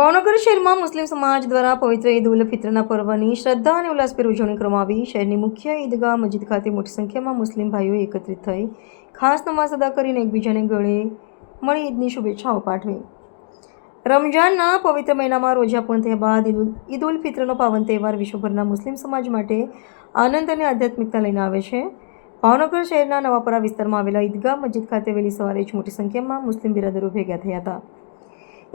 ભાવનગર શહેરમાં મુસ્લિમ સમાજ દ્વારા પવિત્ર ઈદ ઉલ ફિત્રના પર્વની શ્રદ્ધા અને ઉલ્લાસભેર ઉજવણી કરવામાં આવી। શહેરની મુખ્ય ઈદગાહ મસ્જિદ ખાતે મોટી સંખ્યામાં મુસ્લિમ ભાઈઓ એકત્રિત થઈ ખાસ નમાઝ અદા કરીને એકબીજાને ગળે મળી ઈદની શુભેચ્છાઓ પાઠવી। રમઝાનના પવિત્ર મહિનામાં રોજા પૂર્ણ થયા બાદ ઈદ ઉલ ફિત્રનો પાવન તહેવાર વિશ્વભરના મુસ્લિમ સમાજ માટે આનંદ અને આધ્યાત્મિકતા લઈને આવે છે। ભાવનગર શહેરના નવાપરા વિસ્તારમાં આવેલા ઈદગાહ મસ્જિદ ખાતે વહેલી સવારે જ મોટી સંખ્યામાં મુસ્લિમ બિરાદરો ભેગા થયા હતા।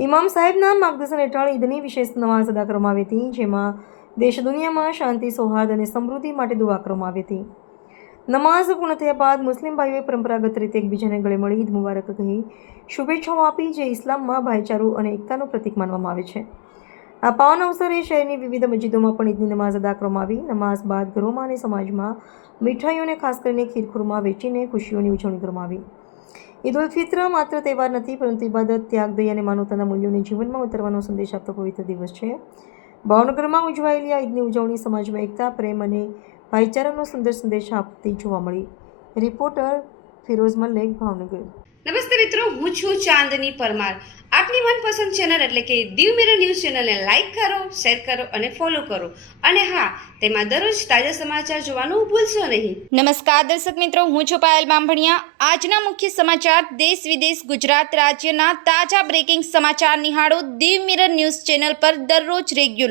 ઇમામ સાહેબના માર્ગદર્શન હેઠળ ઈદની વિશેષ નમાઝ અદા કરવામાં આવી હતી, જેમાં દેશ દુનિયામાં શાંતિ, સૌહાર્દ અને સમૃદ્ધિ માટે દુઆ કરવામાં આવી હતી। નમાઝ પૂર્ણ થયા બાદ મુસ્લિમ ભાઈઓએ પરંપરાગત રીતે એકબીજાને ગળે મળી ઈદ મુબારક કહી શુભેચ્છાઓ આપી, જે ઇસ્લામમાં ભાઈચારો અને એકતાનું પ્રતીક માનવામાં આવે છે। આ પાવન અવસરે શહેરની વિવિધ મસ્જિદોમાં પણ ઈદની નમાઝ અદા કરવામાં આવી। નમાઝ બાદ ઘરોમાં અને સમાજમાં મીઠાઈઓને ખાસ કરીને ખીરખુરમા વેચીને ખુશીઓની ઉજવણી કરવામાં આવી। ઈદ ઉલ ફિત્ર માત્ર તહેવાર નથી, પરંતુ ઇબાદત, ત્યાગ, દયા અને માનવતાના મૂલ્યોને જીવનમાં ઉતારવાનો સંદેશ આપતો પવિત્ર દિવસ છે। ભાવનગરમાં ઉજવાયેલી આ ઈદની ઉજવણી સમાજમાં એકતા, પ્રેમ અને ભાઈચારાનો સુંદર સંદેશ આપતી જોવા મળી। રિપોર્ટર ફિરોઝ મલ્લિક, ભાવનગર। નમસ્તે મિત્રો, હું છું ચાંદની પરમાર। આપની મનપસંદ ચેનલ એટલે કે દીવ મિરર ન્યૂઝ ચેનલને લાઈક કરો, શેર કરો અને ફોલો કરો, અને હા, તેમાં દરરોજ તાજા સમાચાર જોવાનું ભૂલશો નહીં। નમસ્કાર દર્શક મિત્રો, હું છું પાયલ બામભણિયા। આજના મુખ્ય સમાચાર, દેશ વિદેશ, ગુજરાત રાજ્યના તાજા બ્રેકિંગ સમાચાર નિહાળો દીવ મિરર ન્યૂઝ ચેનલ પર દરરોજ રેગ્યુલર।